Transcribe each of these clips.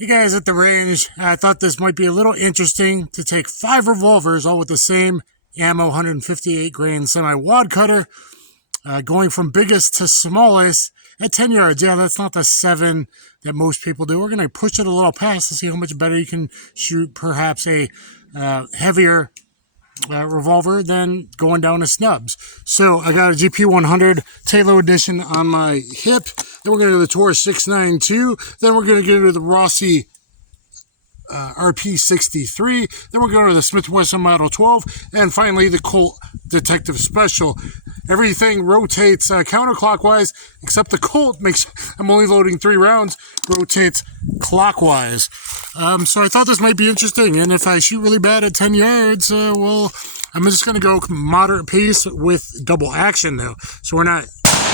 Hey guys at the range, I thought this might be a little interesting to take 5 revolvers all with the same ammo, 158 grain semi-wad cutter, going from biggest to smallest at 10 yards. Yeah, that's not the 7 that most people do. We're going to push it a little past to see how much better you can shoot perhaps a heavier revolver than going down to snubs. So I got a GP 100 Talo edition on my hip. Then we're going to go to the Taurus 692. Then we're going to go to the Rossi RP 63. Then we're going to the Smith & Wesson Model 12. And finally the Colt Detective Special. Everything rotates counterclockwise except the Colt makes, I'm only loading 3 rounds, rotates clockwise. So I thought this might be interesting, and if I shoot really bad at 10 yards, well, I'm just going to go moderate pace with double action though. So we're not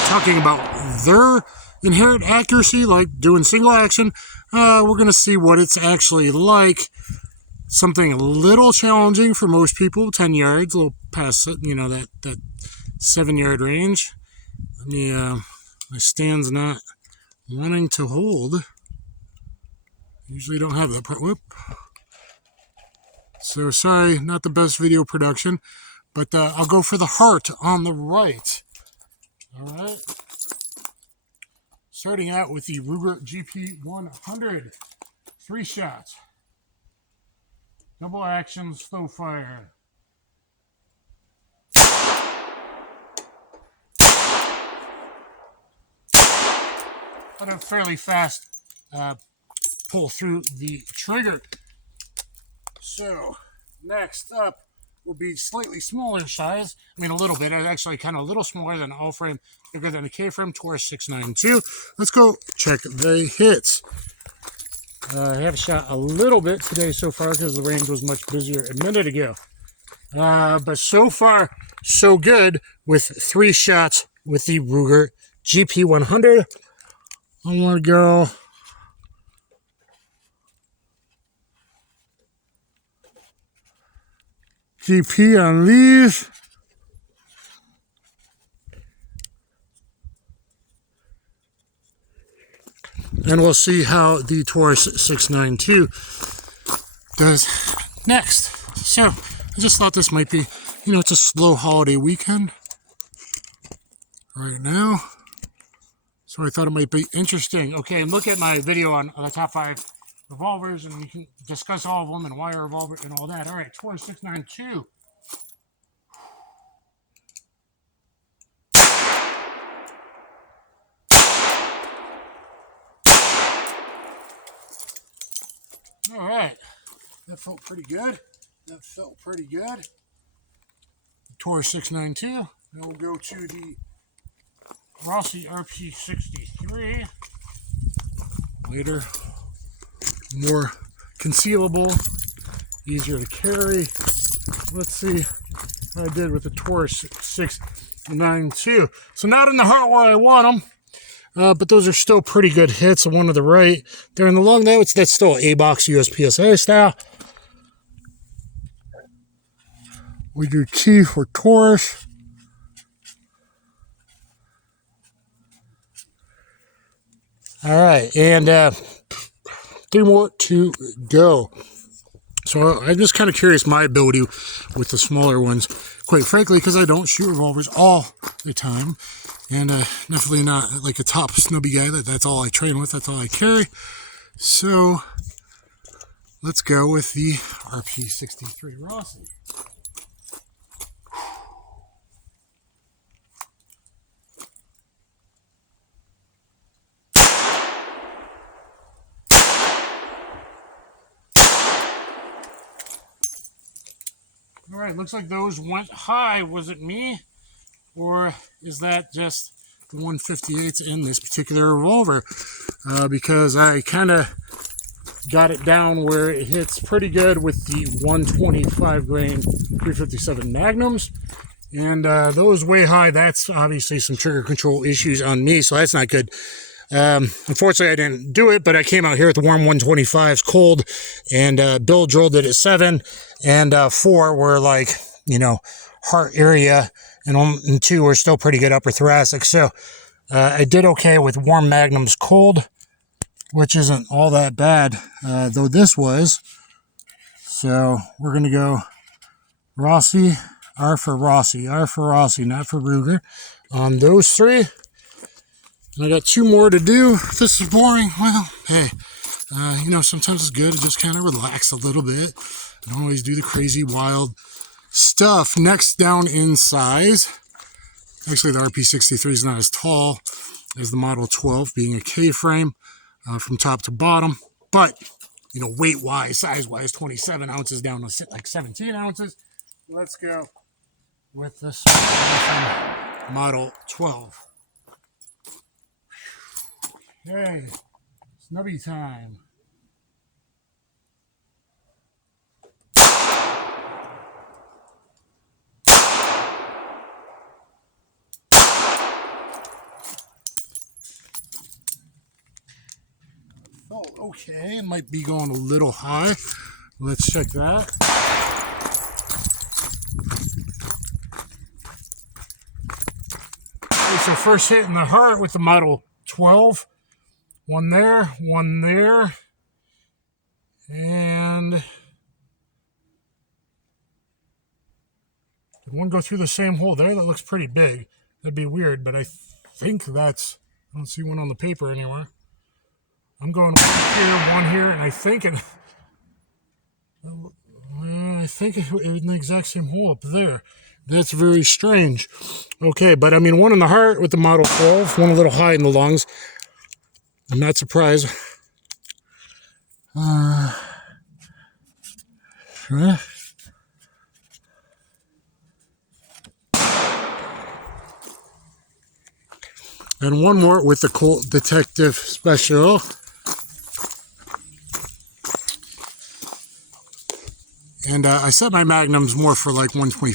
talking about their inherent accuracy like doing single action. We're going to see what it's actually like. Something a little challenging for most people, 10 yards, a little past, that 7-yard range. Let me, my stand's not wanting to hold. Usually don't have that part. Whoop. So sorry, not the best video production, but I'll go for the heart on the right. All right. Starting out with the Ruger GP 100. 3 shots. Double action, slow fire. But a fairly fast pull through the trigger. So next up will be slightly smaller size. I mean, a little bit. Actually, kind of a little smaller than all frame, bigger than a K frame. Taurus 692. Let's go check the hits. I have shot a little bit today so far because the range was much busier a minute ago. But so far, so good with 3 shots with the Ruger GP 100. I want to go GP on these. And we'll see how the Taurus 692 does next. So I just thought this might be, it's a slow holiday weekend right now. So I thought it might be interesting. Okay, look at my video on the top 5 revolvers, and we can discuss all of them and why a revolver and all that. All right, Taurus 692. All right, that felt pretty good. Taurus 692. Now we'll go to the Rossi RP 63. Later, more concealable, easier to carry. Let's see how I did with the Taurus 692. So not in the heart where I want them, but those are still pretty good hits. The one to the right there in the long though, that's still A-box USPSA style. We do T for Taurus. All right, and 3 more to go. So I'm just kind of curious my ability with the smaller ones, quite frankly, because I don't shoot revolvers all the time, and definitely not like a top snubby guy. That's all I train with. That's all I carry. So let's go with the RP 63 Rossi. All right, looks like those went high. Was it me? Or is that just the 158s in this particular revolver? Because I kind of got it down where it hits pretty good with the 125 grain 357 Magnums. And those way high, that's obviously some trigger control issues on me, so that's not good. Unfortunately, I didn't do it, but I came out here with the warm 125s cold, and Bill drilled it at 7, and 4 were like, heart area, and 2 were still pretty good upper thoracic. So I did okay with warm Magnums cold. which isn't all that bad, though this was. So we're going to go Rossi, R for Rossi, R for Rossi, not for Ruger, on those three. And I got 2 more to do. This is boring. Well, hey, you know, sometimes it's good to just kind of relax a little bit. I don't always do the crazy, wild stuff. Next down in size. Actually, the RP63 is not as tall as the Model 12, being a K-frame from top to bottom. But, you know, weight-wise, size-wise, 27 ounces down to like 17 ounces. Let's go with this Model 12. Okay, snubby time. Oh, okay, it might be going a little high. Let's check that. Okay, so first hit in the heart with the Model 12. One there, and did one go through the same hole there? That looks pretty big. That'd be weird, but I think that's, I don't see one on the paper anywhere. I'm going one here, and I think it in the exact same hole up there. That's very strange. Okay, but I mean, one in the heart with the Model 12, one a little high in the lungs. I'm not surprised. And one more with the Colt Detective Special. And I set my Magnums more for like 125.